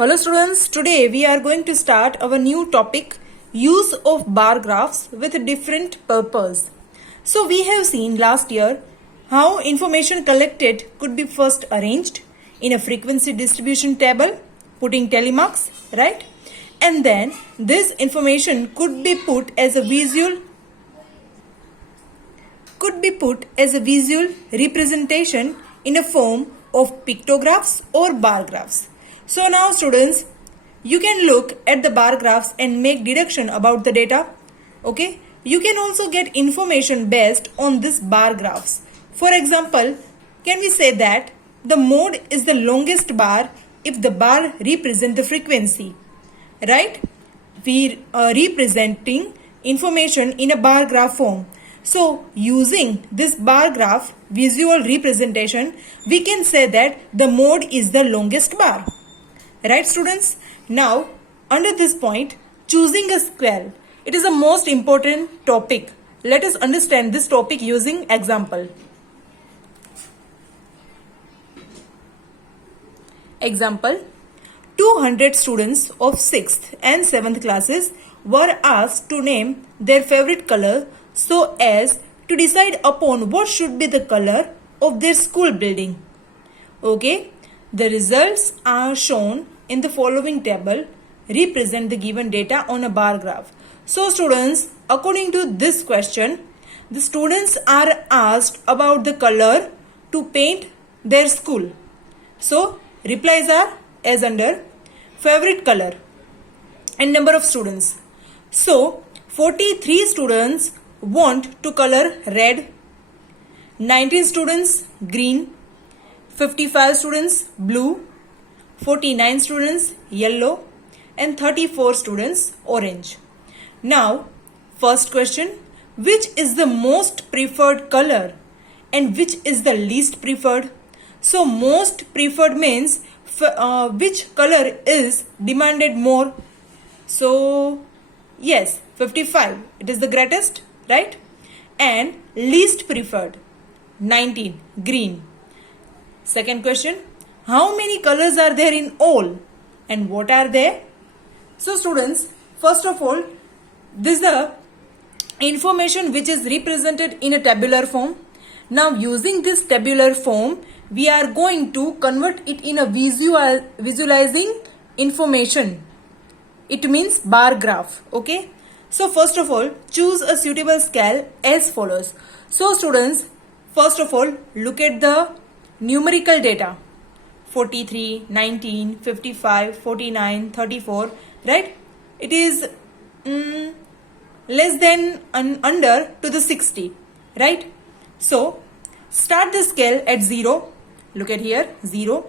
Hello students, today we are going to start our new topic, use of bar graphs with different purpose. So we have seen last year how information collected could be first arranged in a frequency distribution table, putting telemarks, right? And then this information could be put as a visual representation in a form of pictographs or bar graphs. So now students, you can look at the bar graphs and make deduction about the data. Okay, you can also get information based on this bar graphs. For example, can we say that the mode is the longest bar if the bar represents the frequency, right? We are representing information in a bar graph form. So using this bar graph visual representation, we can say that the mode is the longest bar. Right students? Now under this point, choosing a scale. It is the most important topic. Let us understand this topic using example. Example, 200 students of 6th and 7th classes were asked to name their favorite color so as to decide upon what should be the color of their school building. Okay, the results are shown in the following table, represent the given data on a bar graph. So students, according to this question, the students are asked about the color to paint their school. So replies are as under favorite color and number of students. So 43 students want to color red, 19 students green, 55 students blue, 49 students yellow, and 34 students orange. Now, first question, which is the most preferred color and which is the least preferred? So, most preferred means which color is demanded more. So, yes, 55, it is the greatest, right? And least preferred, 19, green. Second question, how many colors are there in all and what are they? So students, first of all, this is the information which is represented in a tabular form. Now using this tabular form, we are going to convert it in a visualizing information. It means bar graph. Okay. So first of all, choose a suitable scale as follows. So students, first of all, look at the numerical data. 43, 19, 55, 49, 34, right? It is less than under to the 60, right? So start the scale at 0. Look at here, 0.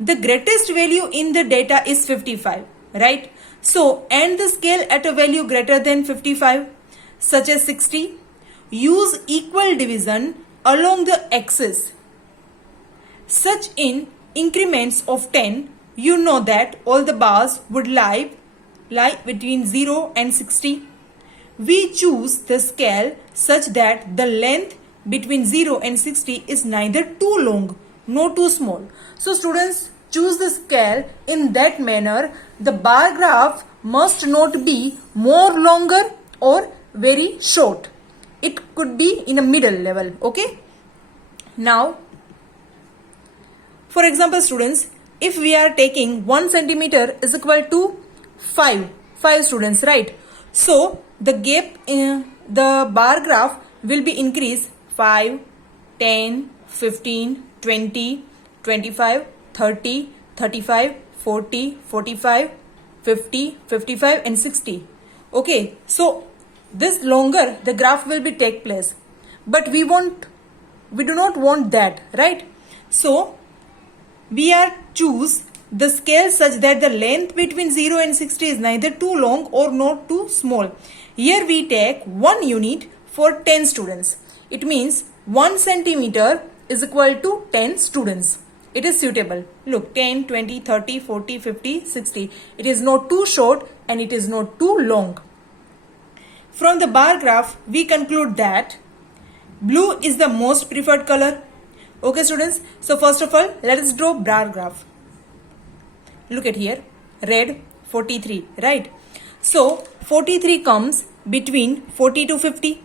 The greatest value in the data is 55, right? So end the scale at a value greater than 55, such as 60. Use equal division along the axis. Such in increments of 10, you know that all the bars would lie between 0 and 60. We choose the scale such that the length between 0 and 60 is neither too long nor too small. So students, choose the scale in that manner. The bar graph must not be more longer or very short. It could be in a middle level. Okay. Now, for example, students, if we are taking 1 centimeter is equal to 5 students, right? So the gap in the bar graph will be increased 5, 10, 15, 20, 25, 30, 35, 40, 45, 50, 55 and 60. Okay, so this longer the graph will be take place, but we do not want that, right? So we are choose the scale such that the length between 0 and 60 is neither too long or not too small. Here we take 1 unit for 10 students. It means 1 centimeter is equal to 10 students. It is suitable. Look, 10, 20, 30, 40, 50, 60. It is not too short and it is not too long. From the bar graph, we conclude that blue is the most preferred color. Okay students, so first of all, let us draw bar graph. look at here, red 43, right? So 43 comes between 40 to 50.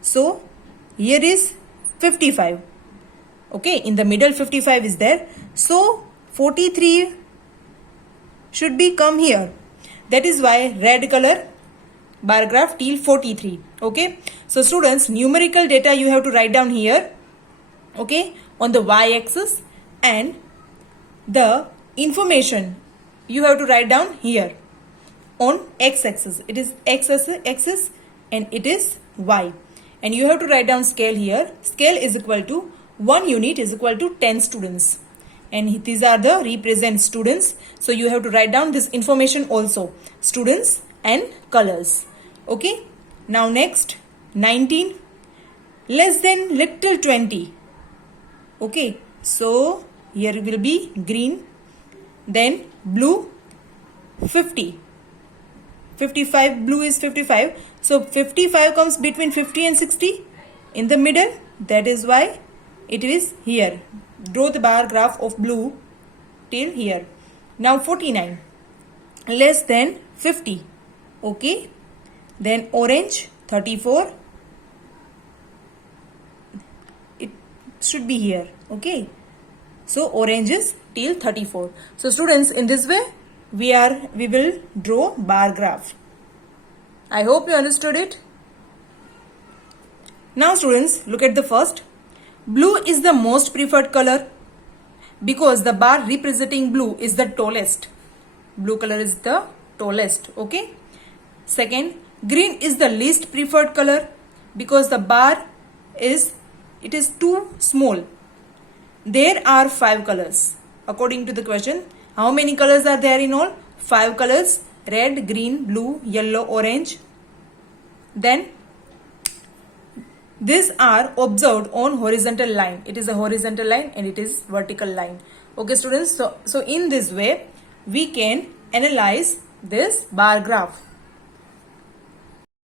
So here is 55. Okay, in the middle 55 is there. So 43 should be come here. That is why red color bar graph till 43. Okay, so students, numerical data you have to write down here, okay, on the y-axis, and the information you have to write down here on x-axis. It is x-axis and it is y, and you have to write down scale here. Scale is equal to 1 unit is equal to 10 students, and these are the represent students. So you have to write down this information also, students and colors. Okay, now next 19, less than little 20. Okay, so here will be green, then blue 50, 55, blue is 55. So 55 comes between 50 and 60 in the middle. That is why it is here. Draw the bar graph of blue till here. Now 49, less than 50. Okay, then orange 34. It should be here. Okay, so orange is till 34. So students, in this way we will draw bar graph. I hope you understood it. Now students, look at the first. Blue is the most preferred color because the bar representing blue is the tallest. Blue color is the tallest. Okay. Second, green is the least preferred color because the bar is too small. There are 5 colors. According to the question, how many colors are there in all? 5 colors: red, green, blue, yellow, orange. Then these are observed on horizontal line. It is a horizontal line and it is vertical line. Okay students, so in this way we can analyze this bar graph.